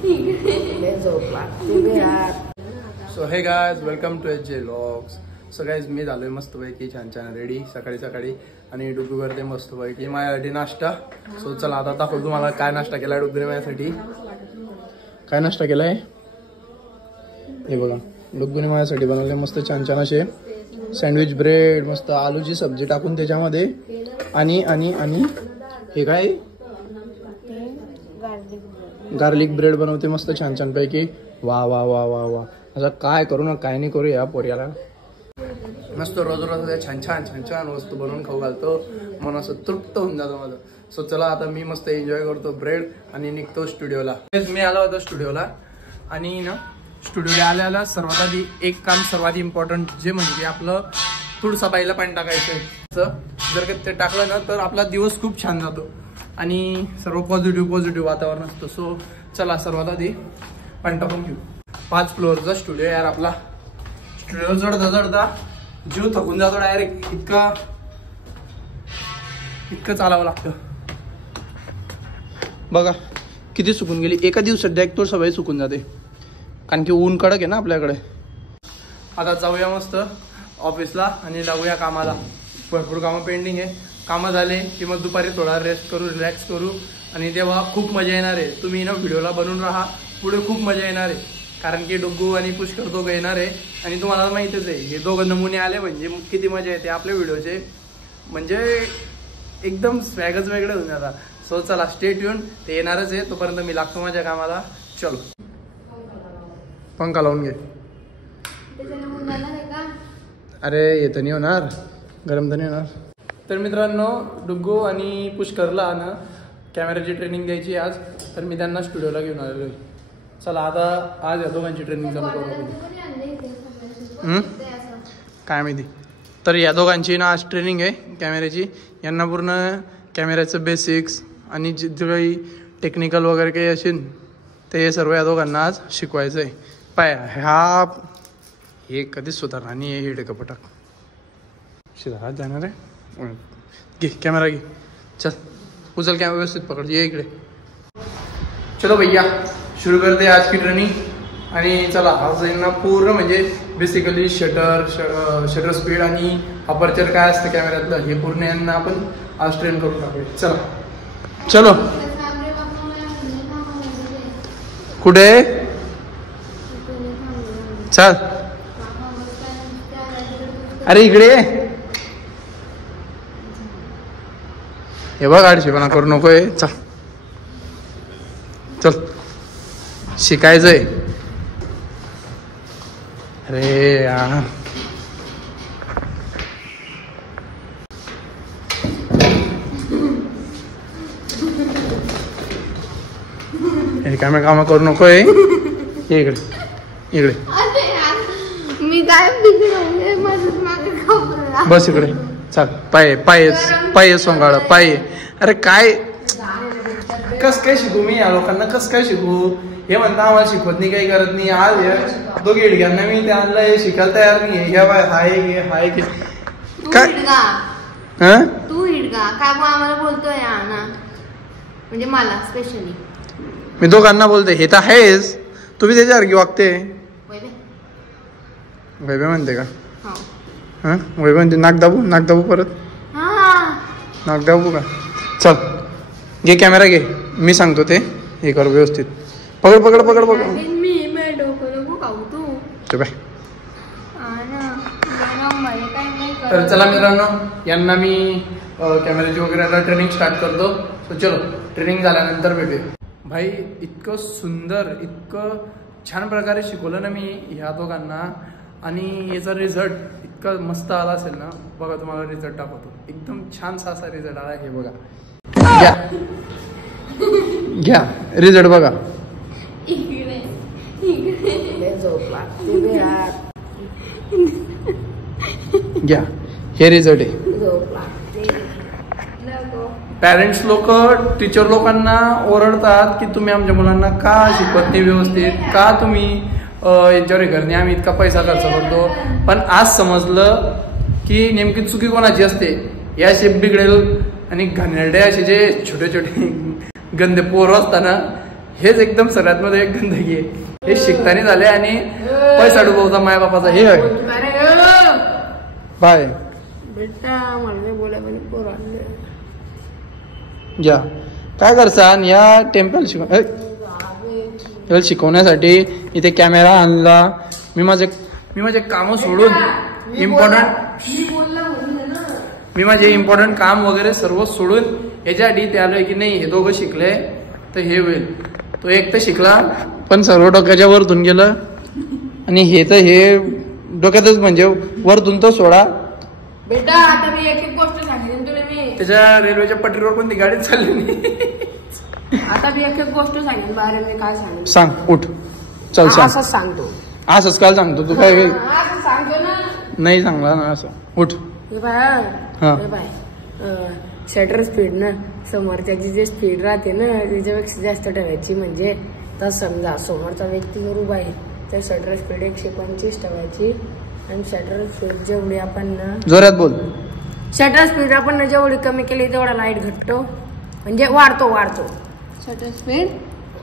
So hey guys welcome to H J vlogs. So guys मी झालोय मस्तपैकी छान छान रेडी सकाळी आणि डुग्गू करते मस्तपैकी माझ्यासाठी नाश्ता. सो चला आता दाखवतो तुम्हाला काय नाश्ता केलाय डुग्गूने माझ्यासाठी. काय नाश्ता केलाय हे बघा. डुग्गूने माझ्यासाठी बनवले मस्त छान छान असे सँडविच ब्रेड, मस्त आलूची सब्जी टाकून त्याच्यामध्ये आणि आणि आणि हे काय गार्लिक ब्रेड बनवते मस्त छान छान पैकी. वा वा वा वा वा. असं काय करू ना काय नाही करू या पोर्याला. मस्त रोज रोज छान छान छान छान वस्तू बनवून खाऊ घालतो म्हणून असं तृप्त होऊन जातो माझं. सो चला आता मी मस्त एन्जॉय करतो ब्रेड आणि निघतो स्टुडिओला. मी आलो होतो स्टुडिओला आणि ना स्टुडिओला आल्याला सर्वात आधी एक काम सर्वात इम्पॉर्टंट जे म्हणजे आपलं तुळसा बाईला पाणी टाकायचं. जर का ते टाकलं ना तर आपला दिवस खूप छान जातो आणि सर्व पॉझिटिव्ह वातावरण असतं. सो चला सर्वात आधी पाणी टाकून घेऊ. 5 फ्लोअरचा स्टुडिओ यार आपला. स्टुडिओ चढता जीव थकून जातो डायरेक्ट. इतकं चालावं लागतं. बघा किती सुकून गेली एका दिवसात. डायरेक्ट तो सवय सुकून जाते कारण की ऊन कडक आहे ना आपल्याकडे. आता जाऊया मस्त ऑफिसला आणि लागूया कामाला. भरपूर कामं पेंडिंग आहे. कामं झाले की मग दुपारी थोडा रेस्ट करू, रिलॅक्स करू आणि तेव्हा खूप मजा येणार आहे. तुम्ही ना व्हिडिओला बनवून राहा, पुढे खूप मजा येणार आहे. कारण की डुग्गू आणि पुष्कर दोघं येणार आहे आणि तुम्हाला माहितीच आहे हे दोघं नमुने आले म्हणजे किती मजा येते आपल्या व्हिडिओचे. म्हणजे एकदम स्वॅगच वेगळे होऊन जातात. सो चला स्टे ट्यून. ते येणारच आहे तोपर्यंत मी लागतो माझ्या कामाला. चलो पंखा लावून घे. अरे येतं नाही होणार, गरम तर नाही होणार. तर मित्रांनो डुग्गू आणि पुष्करला ना कॅमेऱ्याची ट्रेनिंग द्यायची आज. तर मी त्यांना स्टुडिओला घेऊन आलेलो आहे. चला आता आज या दोघांची ट्रेनिंग चालू करू. काय माहिती. तर या दोघांची ना आज ट्रेनिंग आहे कॅमेऱ्याची. यांना पूर्ण कॅमेऱ्याचं बेसिक्स आणि जे काही टेक्निकल वगैरे काही असेल ते सर्व या दोघांना आज शिकवायचं आहे. पाय हे कधीच सुधारणार आणि हे कपटाक शिधारात जाणार आहे. घे कॅमेरा घे. चल उचल कॅमेरा व्यवस्थित पकड. ये इकडे. चलो भैया शुरू करते आज की ट्रेनिंग. आणि चला आज यांना पूर्ण म्हणजे बेसिकली शटर स्पीड आणि अपर्चर काय असतं कॅमेऱ्यातलं हे पूर्ण यांना आपण आज ट्रेन करून टाकूया. चला चलो. कुठे चल. अरे इकडे हे बघ आडशीपणा करू नकोय. चल चल शिकायचंय. अरे यार हे काय काम करू नकोय. इकडे इकडे बस इकडे. चल पाय सोंगाड पाय. अरे काय कस काय शिकू मी या लोकांना. कस काय शिकू. हे म्हणता आम्हाला शिकवत नाही काही करत नाही. आज दोघे हिडक्यांना मी ते आणलं हे शिकायला तयार नाही. हे बाय हाय घे काय तू हिडगा काय आम्हाला बोलतोय ना म्हणजे मला स्पेशली. मी दोघांना बोलते हे तर आहेच. तुम्ही त्याच्यासारखी वागते. वैभव म्हणते का. हा वैभव म्हणते नाक दाबू परत. नाक दाबू का. चल घे कॅमेरा घे. मी सांगतो ते हे कर व्यवस्थित. पकड पकड पकड पकड. बाय. तर चला मित्रांनो यांना मी कॅमेऱ्याची वगैरे ट्रेनिंग स्टार्ट करतो. सो चलो ट्रेनिंग झाल्यानंतर भेटूया. भाई इतकं सुंदर इतकं छान प्रकारे शिकवलं ना मी ह्या दोघांना आणि याचा रिझल्ट इतका मस्त आला असेल ना. बघा तुम्हाला रिझल्ट दाखवतो. एकदम छानसा असा रिझल्ट आला. हे बघा घ्या रिझल्ट बघा. घ्या हे रिझल्ट आहे. पॅरेंट्स लोक टीचर लोकांना ओरडतात की तुम्ही आमच्या मुलांना का शिकवत नाही व्यवस्थित. का तुम्ही यांच्यावर करणे आम्ही इतका पैसा खर्च करतो. पण आज समजलं की नेमकी चुकी कोणाची असते. या शेप बिघडेल आणि घाणेरडे असे जे छोटे छोटे गंदे पोरं असताना हेच एकदम सर्वात मध्ये एक गंदगी आहे. हे शिकतानी झाले आणि पैसा डुबवता माय बापाचा हे आहे. बाय बेटा मला बोला या काय करसान या टेम्पल शिकवण्यासाठी इथे कॅमेरा आणला. मी माझे काम सोडून मी माझे इम्पॉर्टंट काम वगैरे सर्व सोडून याच्यासाठी ते आलोय की नाही हे दोघं शिकले तर हे होईल. तो एक तर शिकला पण सर्व डोक्याच्या वर धुऊन गेलं आणि हे तर हे डोक्यातच म्हणजे वर धुऊन तो सोडा. बेटा आता मी एक गोष्ट सांगेन तुला मी. त्याच्या रेल्वेच्या पटरीवर पण ती गाडी चालली नाही. आता मी एक गोष्ट सांगेन बाहेर मी काय सांगेन. सांग उठ चल सांग. असंच सांगतो. असंच काल सांगतो तू काय असं सांगतो ना. नाही सांगला ना असं उठ. हे बाय शटर स्पीड ना समोरच्याची जे स्पीड राहते ना त्याच्यापेक्षा जास्त ठेवायची. म्हणजे तर समजा समोरचा व्यक्ती जर उभा आहे तर शटर स्पीड 125 ठेवायची आणि शटर स्पीड जेवढी आपण जोरात बोल. शटर स्पीड आपण जेवढी कमी केली तेवढा लाईट घटतो म्हणजे वाढतो. शटर स्पीड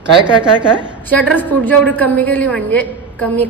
काय काय काय काय शटर स्पीड जेवढी कमी केली म्हणजे कमी